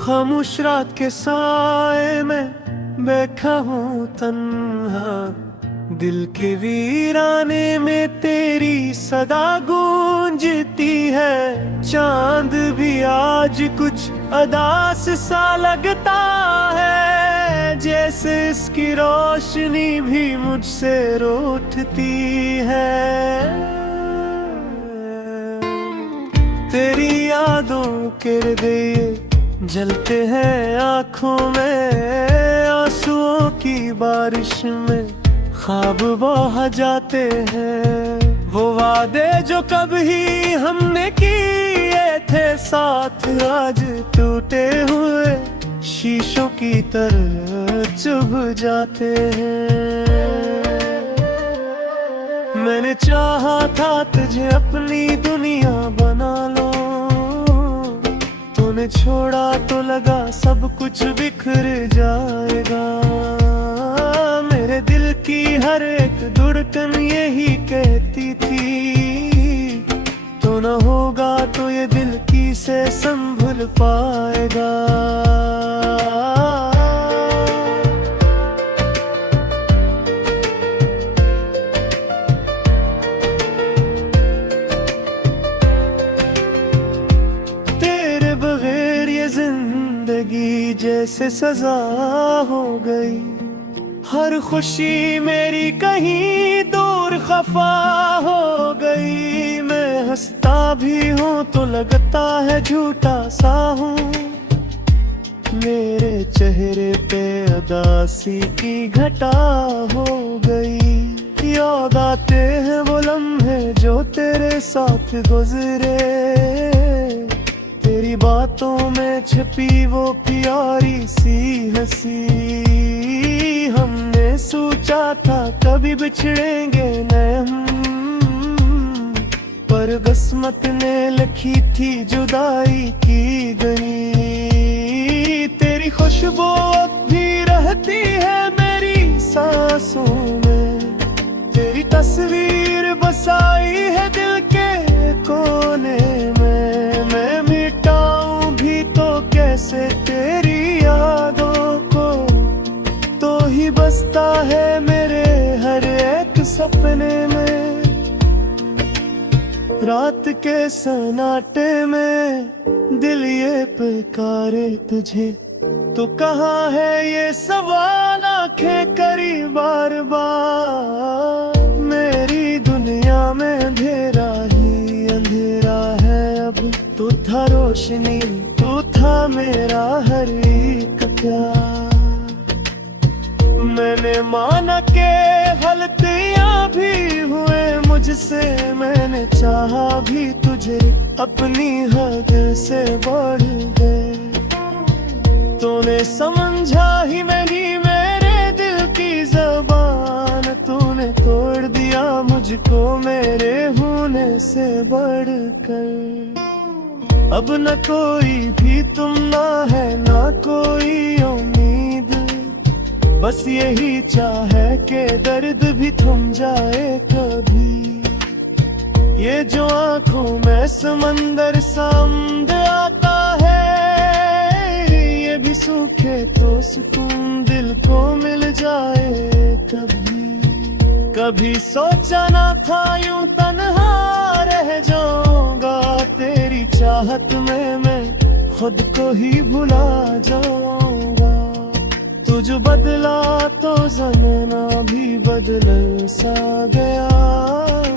खामोश रात के साए में बैठा हूँ तन्हा, दिल के वीराने में तेरी सदा गूंजती है। चांद भी आज कुछ अदास सा लगता है, जैसे इसकी रोशनी भी मुझसे रूठती है। तेरी यादों के दिए जलते हैं आँखों में, आंसुओं की बारिश में ख्वाब बह जाते हैं। वो वादे जो कभी हमने किए थे साथ, आज टूटे हुए शीशों की तरह चुभ जाते हैं। मैंने चाहा था तुझे अपनी दुनिया बना लो, तूने छोड़ा तो लगा सब कुछ बिखर जाएगा। मेरे दिल की हर एक धड़कन यही कहती थी, तो न होगा तो ये दिल किसे संभल पाएगा। जिंदगी जैसे सजा हो गई, हर खुशी मेरी कहीं दूर खफा हो गई। मैं हंसता भी हूँ तो लगता है झूठा सा हूँ, मेरे चेहरे पे उदासी की घटा हो गई। याद आते हैं वो लम्हे जो तेरे साथ गुजरे, तेरी बातों में छुपी वो प्यारी सी हंसी। हमने सोचा था कभी बिछड़ेंगे न हम, पर किस्मत ने लिखी थी जुदाई की गई। तेरी खुशबू अब भी रहती है मेरी सांसों में, तेरी तस्वीर बसाई है दिल के कोने में। मैं मिटाऊं भी तो कैसे तेरी यादों को, तो ही बसता है मेरे हर एक सपने में। रात के सन्नाटे में दिल ये पुकारे तुझे, तो कहाँ है ये सवाल आंखें करी बार बार। मेरी दुनिया में अंधेरा ही अंधेरा है अब, तू था रोशनी तू था मेरा हर एक प्यार। मैंने माना के गलतियां भी हुए मुझसे, मैंने चाहा भी तुझे अपनी हद से बढ़ गए। तूने समझा ही नहीं मेरे दिल की ज़बान, तूने तोड़ दिया मुझको मेरे होने से बढ़कर। अब न कोई भी तुम ना है ना कोई उम्मीद, बस यही चाहे के दर्द भी थम जाए कभी। ये जो आंखों में समंदर सामने आता है, ये भी सूखे तो सुकून दिल को मिल जाए कभी। कभी सोचा ना था यूं तन्हा रह जाऊंगा, तेरी चाहत में मैं खुद को ही भुला जाऊंगा। तुझ बदला तो ज़माना भी बदल सा गया,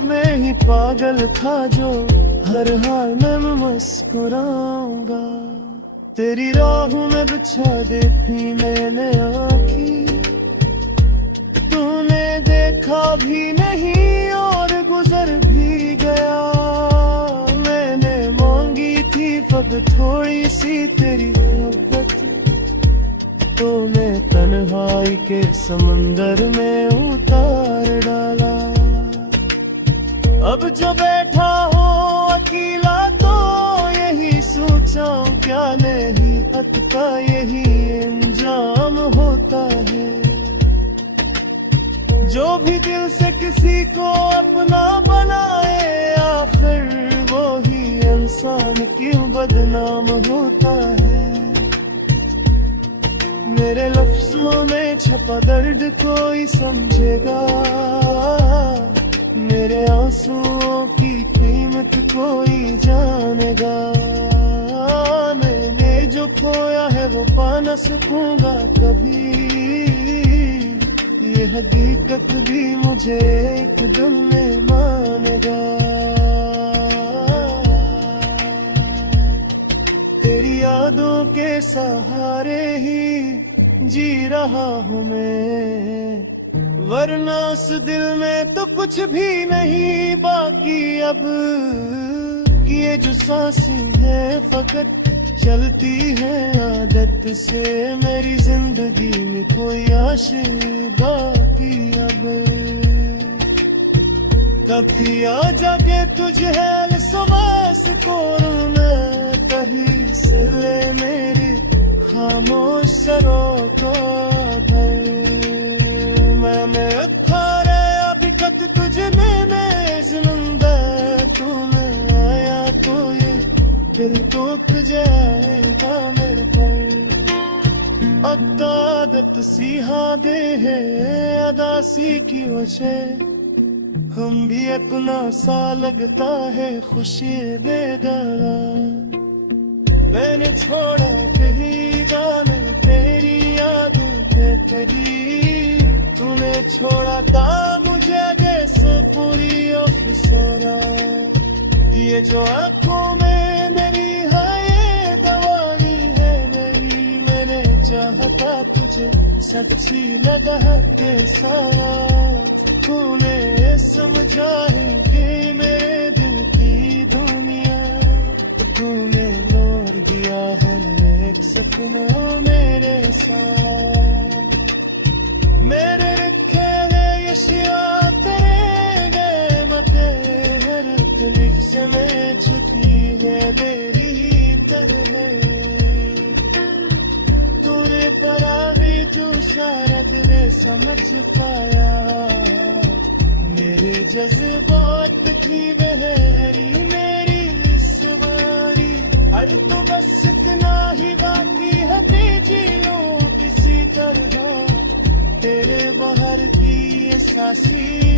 मैं ही पागल था जो हर हाल में मैं मुस्कुराऊंगा। तेरी राहों में बिछा दे थी मैंने आँखें, तूने देखा भी नहीं और गुजर भी गया। मैंने मांगी थी फक थोड़ी सी तेरी मोहब्बत, तो मैं तन्हाई के समंदर में उतार डाला। अब जो बैठा हो अकेला तो यही सोचाऊं, क्या नहीं हद का यही अंजाम होता है। जो भी दिल से किसी को अपना बनाए, आखिर वो ही इंसान क्यों बदनाम होता है। मेरे लफ्जों में छपा दर्द कोई समझेगा, मेरे आंसुओं की कीमत कोई जानेगा। मैंने जो खोया है वो पा न सकूंगा कभी, ये हकीकत भी मुझे एक दिन में मानेगा। तेरी यादों के सहारे ही जी रहा हूँ मैं, वरना उस दिल में तो कुछ भी नहीं बाकी अब। कि ये जो सांसें है फकत चलती है आदत से, मेरी जिंदगी में कोई आशे बाकी अब। कभी आ जाके तुझे है सवास कोरूं मैं, कहीं से ले मेरी खामोश सरों को मैं अखा रहा अभी कत तुझे में जिंदा। तू मैं आया तो ये दिल टूट जाएगा मेरे पर। अदादत सी हादे है अदा सी की वजह, हम भी अपना सा लगता है खुशी बेगाना। मैंने छोड़ा कहीं जाने तेरी यादों के करीब, तूने छोड़ा था मुझे जैसे पूरी अफसोरा। ये जो आंखों में मेरी है ये दवाई है मेरी, मैंने चाहता तुझे सच्ची लगा के साथ। तूने समझा है कि मेरे दिल की दुनिया, तूने तोड़ दिया है एक सपना मेरे साथ। मेरे रखे हैं ये शिया तेरे गए मते, हर तरीक से मैं झुकी है मेरी तरह। तूने पर आगे जो शायद रे समझ पाया, मेरे जज्बात की बहरी मेरी सवारी। हर तो बस इतना ही बाकी है जी लो किसी तरह, तेरे बाहर की ये सांसी।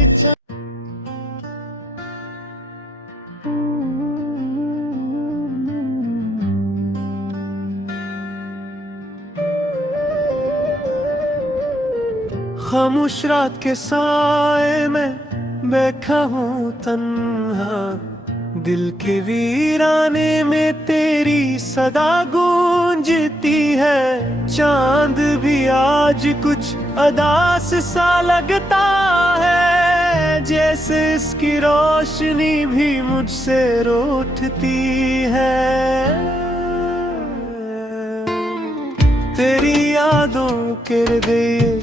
खामोश रात के साए में बैठा हूँ तन्हा, दिल के वीराने में तेरी सदा गूंजती है। चांद भी आज कुछ अदास सा लगता है, जैसे इसकी रोशनी भी मुझसे रूठती है। तेरी यादों के दिए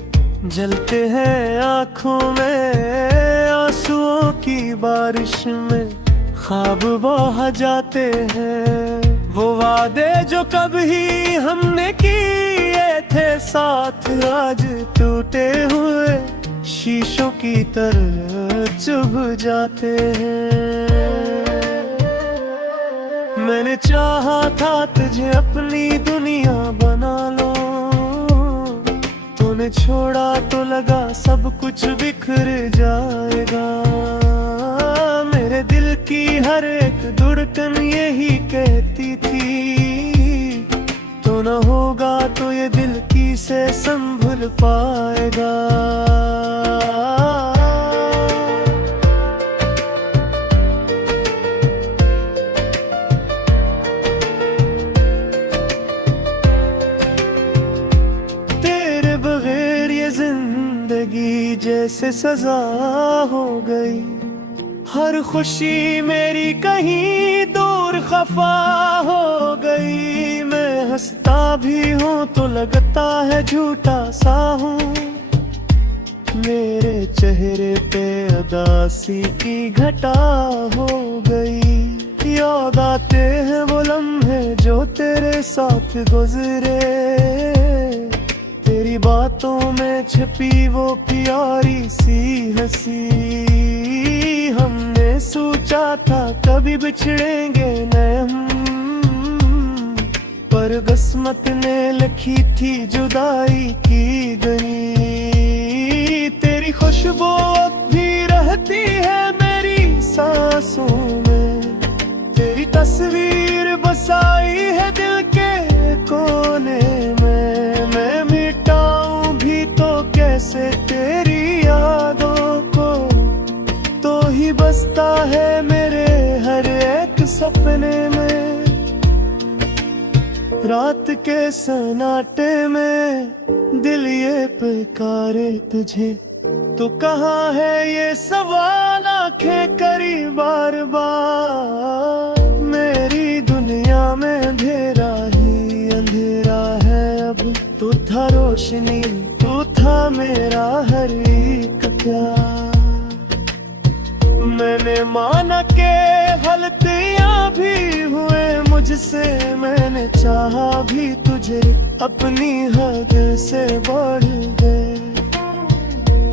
जलते हैं आँखों में, आंसुओं की बारिश में ख्वाब बह जाते हैं। वो वादे जो कभी हमने किए थे साथ, आज टूटे हुए शीशों की तरह चुभ जाते हैं। मैंने चाहा था तुझे अपनी दुनिया बना लो, तूने छोड़ा तो लगा सब कुछ बिखर जाएगा। मेरे दिल की हर एक धड़कन यही कहती थी, तो न होगा तो ये दिल किसे संभल पाएगा। जैसे सजा हो गई, हर खुशी मेरी कहीं दूर खफा हो गई। मैं हंसता भी हूँ तो लगता है झूठा सा हूँ, मेरे चेहरे पे उदासी की घटा हो गई। याद आते हैं वो लम्हे जो तेरे साथ गुजरे, तेरी बातों में छिपी वो प्यारी सी हंसी, हमने सोचा था कभी बिछड़ेंगे न हम, पर किस्मत ने लिखी थी जुदाई की गई। तेरी खुशबू अब भी रहती है मेरी सांसों में, तेरी तस्वीर बसाई है दिल के कोने में। मैं मिटाऊं भी तो कैसे तेरी यादों को, तो ही बसता है मेरे हर एक सपने में। रात के सन्नाटे में दिल ये पुकारे तुझे, तो कहाँ है ये सवाल आंखें करी बार बार। मेरी दुनिया में अंधेरा ही अंधेरा है अब, तू था रोशनी, तू था मेरा हर एक प्यार। मैंने माना के गलतियां भी हुए मुझसे, मैंने चाहा भी तुझे अपनी हद से बढ़ गए।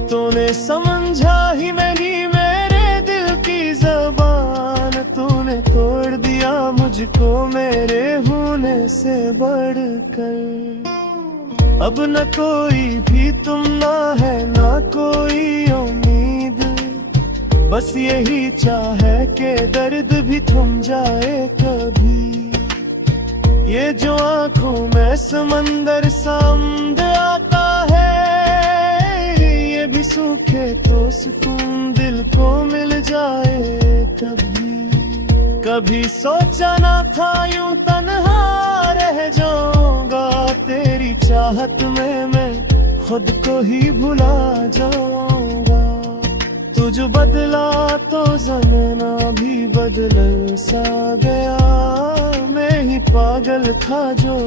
तूने समझा ही नहीं मेरे दिल की ज़बान, तूने तोड़ दिया मुझको मेरे होने से बढ़कर। अब न कोई भी तुम ना है ना कोई उम्मीद, बस यही चाहे कि दर्द भी थम जाए कभी। ये जो आंखों में समंदर सामने आता है, ये भी सूखे तो सुकून दिल को मिल जाए कभी। कभी सोचा ना था यूं तन्हा रह जाऊंगा, तेरी चाहत में मैं खुद को ही भुला जाऊंगा। तू जो बदला तो ज़माना भी बदल सा गया, मैं ही पागल था जो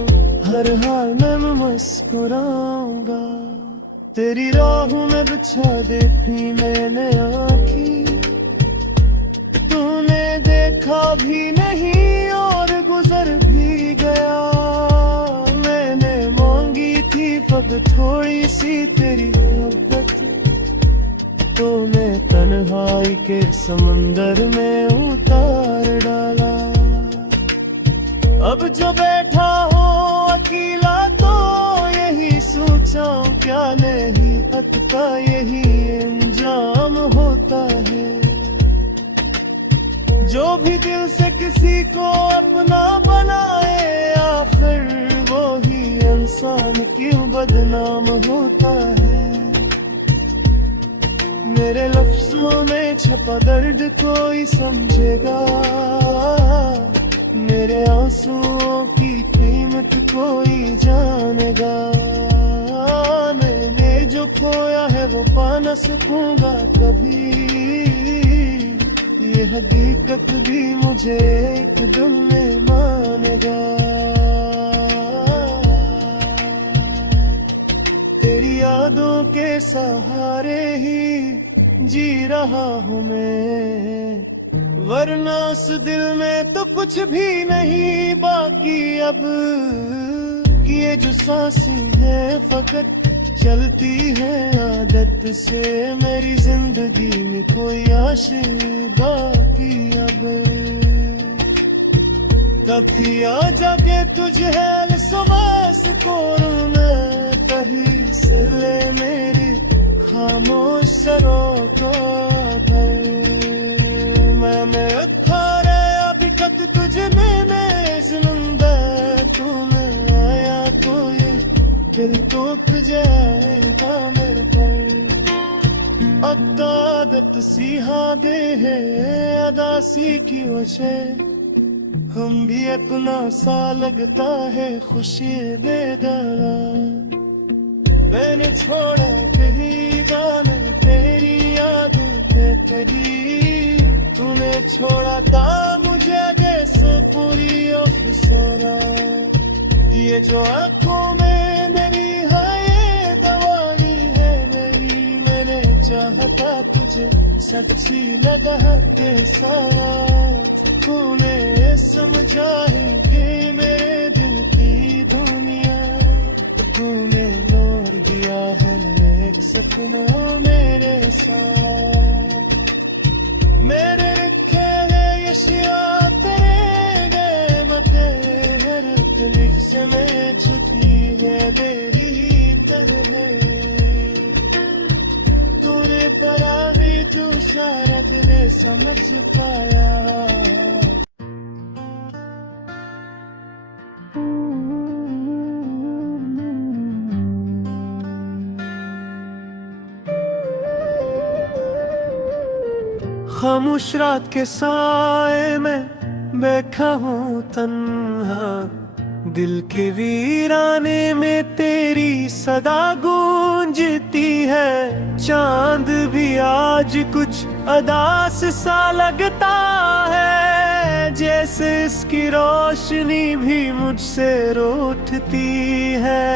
हर हाल में मैं मुस्कुराऊंगा। तेरी राहों में बिछा देखी मैंने आँखी, तूने देखा भी नहीं और गुजर भी गया। मैंने मांगी थी फकत थोड़ी सी तेरी मोहब्बत, तो मैं तन्हाई के समंदर में उतार डाला। अब जो बैठा हो अकेला तो यही सोचाऊं, क्या नहीं अटका यही अंजाम होता है। जो भी दिल से किसी को अपना बनाए, आखिर वो ही इंसान क्यों बदनाम होता है। मेरे लफ्जों में छपा दर्द कोई समझेगा, मेरे आंसुओं की कीमत कोई जानेगा। मैंने जो खोया है वो पा न सकूंगा कभी, ये हकीकत भी मुझे एक दिन में मानेगा। तेरी यादों के सहारे ही जी रहा हूँ मैं, वरना उस दिल में तो कुछ भी नहीं बाकी अब। कि ये जो सांसें हैं फकत चलती है आदत से, मेरी जिंदगी में कोई आशा बाकी अब। कभी आ जाके तुझे है सुबह को मैं कही सिले मेरी खामोश सरों को मैं अखा रहा अभी कत तुझे मैंने जिंदा, तू मैं आया तो ये दिल टूट जाएगा मेरे पर। अदादत सी हादे है अदा सी की वजह, हम भी अपना सा लगता है खुशी दे डाला। मैंने छोड़ा कहीं जाने तेरी यादों पे तेरी, तूने छोड़ा था मुझे जैसे पूरी अफसोरा। ये जो आंखों में मेरी है ये दवाई है मेरी, मैंने चाहता तुझे सच्ची लगा के साथ। तूने समझाई कि मेरे दिल की दुनिया, तूने नूर किया हर एक सपना मेरे साथ। मेरे रखे हैं ये शिया तेरे गए मते, हर तरीक से मैं छुपी है तेरी तरह। तूरे पर आ गई तू शायद तेरे समझ पाया। खामोश रात के साए में बैठा हूँ तन्हा, दिल के वीराने में तेरी सदा गूंजती है। चांद भी आज कुछ अदास सा लगता है, जैसे इसकी रोशनी भी मुझसे रूठती है।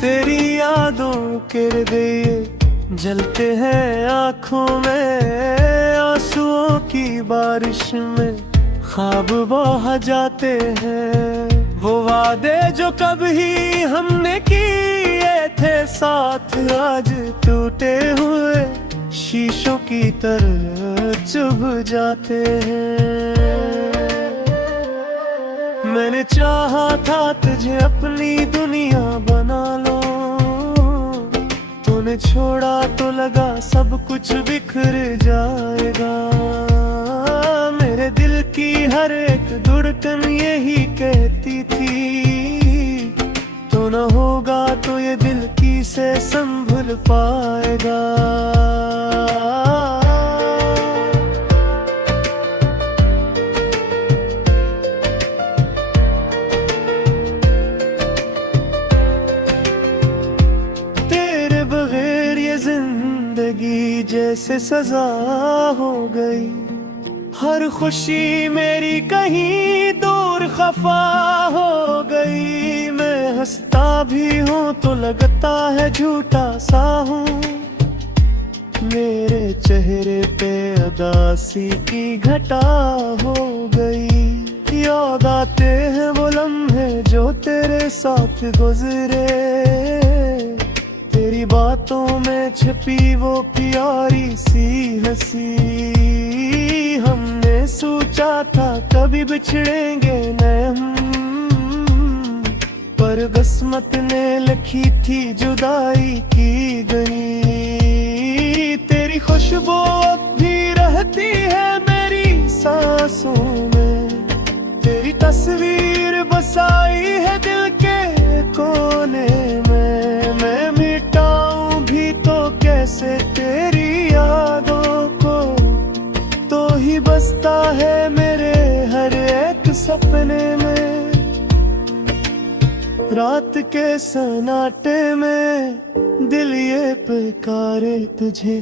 तेरी यादों के दिए जलते हैं आँखों में, आंसुओं की बारिश में ख्वाब बह जाते हैं। वो वादे जो कभी हमने किए थे साथ, आज टूटे हुए शीशों की तरह चुभ जाते हैं। मैंने चाहा था तुझे अपनी दुनिया बना लो, तूने छोड़ा तो लगा सब कुछ बिखर जाएगा। मेरे दिल की हर एक धड़कन यही कहती थी, तू न होगा तो ये दिल किसे संभल पाएगा। जिंदगी जैसे सजा हो गई, हर खुशी मेरी कहीं दूर खफा हो गई। मैं हंसता भी हूँ तो लगता है झूठा सा हूँ, मेरे चेहरे पे उदासी की घटा हो गई। याद आते हैं वो लम्हे जो तेरे साथ गुजरे, तेरी बातों में छुपी वो प्यारी सी हंसी। हमने सोचा था कभी बिछड़ेंगे न हम, पर किस्मत ने लिखी थी जुदाई की गई। तेरी खुशबू अब भी रहती है मेरी सांसों में, तेरी तस्वीर बसाई है दिल के कोने में। मैं मिटाऊं भी तो कैसे तेरी यादों को, तो ही बसता है मेरे हर एक सपने में। रात के सन्नाटे में दिल ये पुकारे तुझे,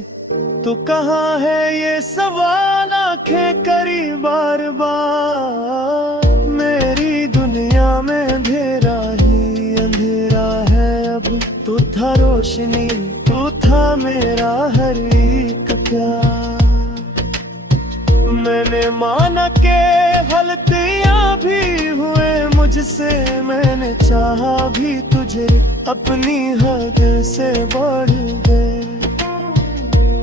तो कहाँ है ये सवाल आंखें करी बार बार। मेरी दुनिया में अंधेरा ही अंधेरा है अब, तू था रोशनी तू था मेरा हर एक प्यार। मैंने माना के गलतियां भी हुए मुझसे, मैंने चाहा भी तुझे अपनी हद से बढ़ गए।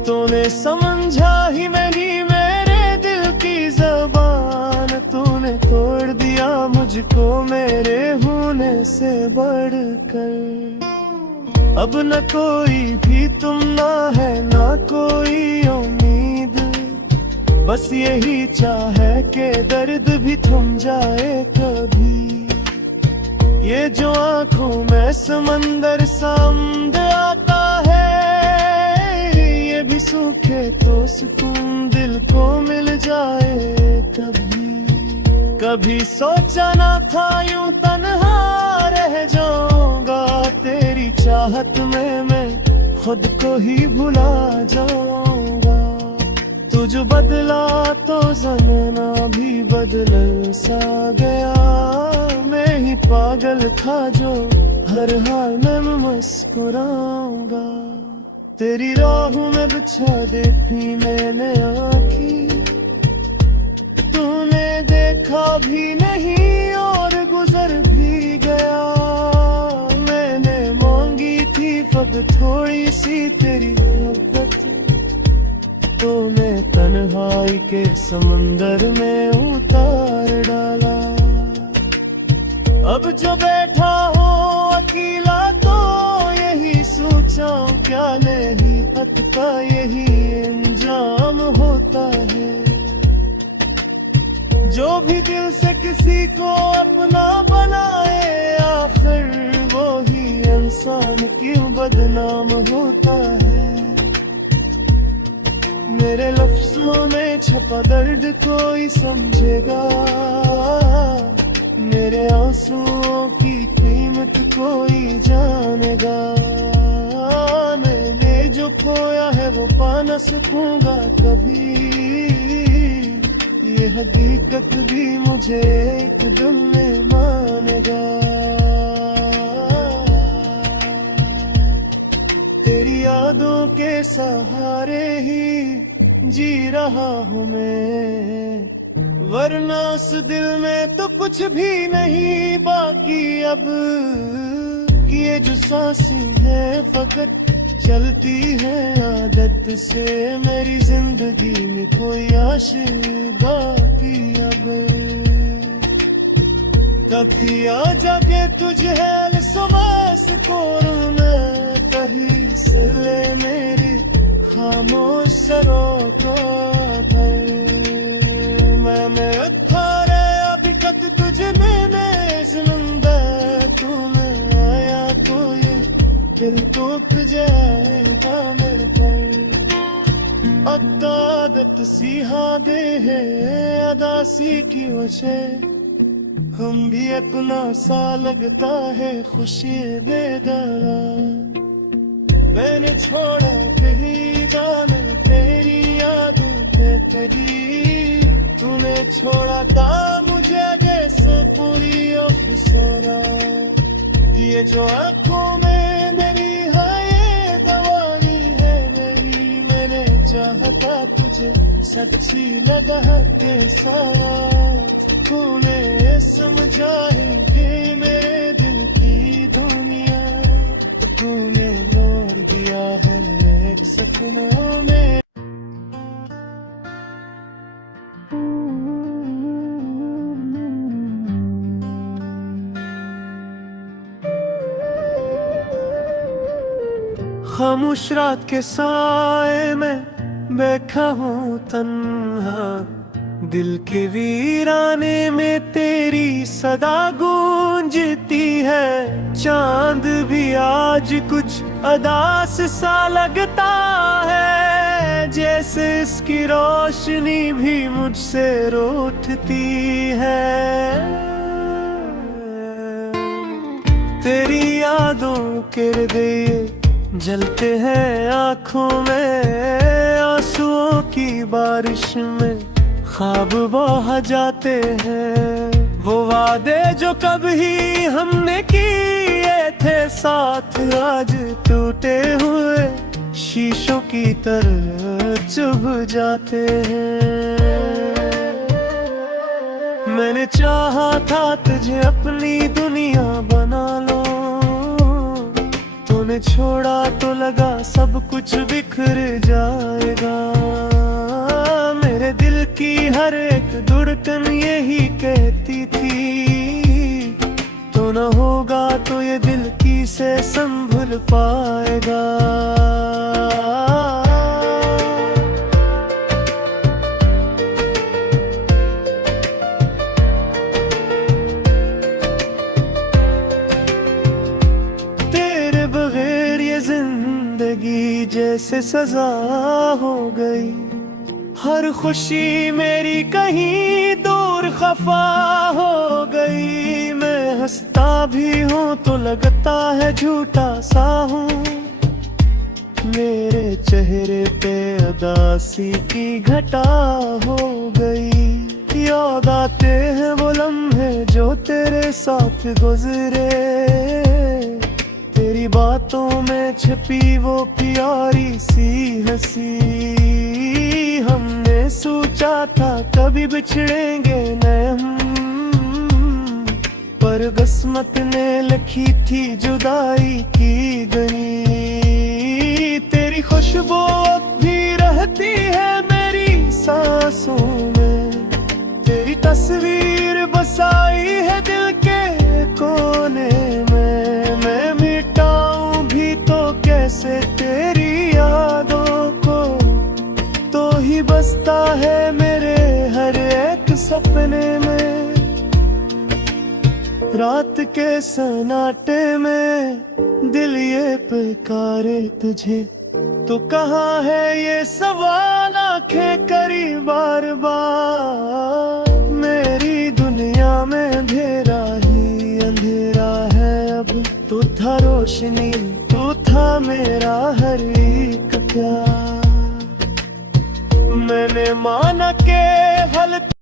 तूने समझा ही नहीं मेरे दिल की जबान, तूने तोड़ दिया मुझको मेरे होने से बढ़कर। अब न कोई भी तुम ना है ना कोई उम्मीद, बस यही चाहे कि दर्द भी थम जाए कभी। ये जो आंखों में समंदर सामने आता है, ये भी सूखे तो सुकून दिल को मिल जाए कभी। कभी सोचा ना था यूं तन्हा रह जाऊंगा, तेरी चाहत में मैं खुद को ही भुला जाऊंगा। तुझ बदला तो ज़माना भी बदल सा गया, मैं ही पागल था जो हर हाल में मैं मुस्कुराऊंगा। तेरी राहों में बिछा दे भी मैंने आँखें, तूने देखा भी नहीं और गुजर भी गया। अब थोड़ी सी तेरी मोहब्बत तो मैं तन्हाई के समंदर में उतार डाला। अब जो बैठा हो अकेला तो यही सोचाऊं क्या नहीं अटका यही अंजाम होता है। जो भी दिल से किसी को अपना बनाए आखिर वो ही इंसान क्यों बदनाम होता है। मेरे लफ्जों में छपा दर्द कोई समझेगा, मेरे आंसुओं की कीमत कोई जानेगा। मैंने जो खोया है वो पा न सकूंगा कभी, ये हकीकत भी मुझे एक दिन में मानेगा। तेरी यादों के सहारे ही जी रहा हूँ मैं, वरना उस दिल में तो कुछ भी नहीं बाकी अब। ये जो सांसें हैं फकत चलती है आदत से, मेरी जिंदगी में कोई आश बाकी अब। कभी आ जाके तुझे है सुबह को मैं कहीं से ले मेरी खामोश सरो तो मैं थारे अभी तक तुझने जिंदा तू में आया तो ये दिल टूट जाएगा मेरे पर। अदादत सिहा दे है अदासी की वजह, हम भी अपना सा लगता है खुशी बेदारा। मैंने छोड़ा कहीं जाना तेरी यादों पे तेरी, तूने छोड़ा था मुझे जैसे पूरी अफसोरा। ये जो आंखों में मेरी है ये दवाई है मेरी, मैंने चाहता तुझे सच्ची निगाह के साथ। तूने समझाई कि मेरे दिल की दुनिया, तूने लोर दिया हर एक सपनों में। खामोश रात के साए में बैठा हूँ तन्हा, दिल के वीराने में तेरी सदा गूंजती है। चांद भी आज कुछ अदास सा लगता है, जैसे इसकी रोशनी भी मुझसे रूठती है। तेरी यादों के दिए जलते हैं आँखों में, आंसुओं की बारिश में ख्वाब बह जाते हैं। वो वादे जो कभी हमने किए थे साथ आज टूटे हुए शीशों की तरह चुभ जाते हैं। मैंने चाहा था तुझे अपनी दुनिया बना लो, तूने छोड़ा तो लगा सब कुछ बिखर जाएगा। मेरे दिल की हर एक धड़कन यही कहती थी, तो न होगा तो ये दिल किसे संभल पाएगा। जैसे सजा हो गई, हर खुशी मेरी कहीं दूर खफा हो गई। मैं हंसता भी हूँ तो लगता है झूठा सा हूँ, मेरे चेहरे पे उदासी की घटा हो गई। याद आते हैं वो लम्हे जो तेरे साथ गुजरे, तेरी बातों में छिपी वो प्यारी सी हंसी। हमने सोचा था कभी बिछड़ेंगे न हम, पर किस्मत ने लिखी थी जुदाई की गई। खुशबू अब भी रहती है मेरी सांसों में, तेरी तस्वीर बसाई है दिल के कोने में। मैं मिटाऊं भी तो कैसे तेरी यादों को, तो ही बसता है मेरे हर एक सपने में। रात के सन्नाटे में दिल ये पुकारे तुझे, तो कहाँ है ये सवाल आंखें करी बार बार। मेरी दुनिया में अंधेरा ही अंधेरा है अब, तू था रोशनी, तू था मेरा हर एक प्यार। मैंने माना के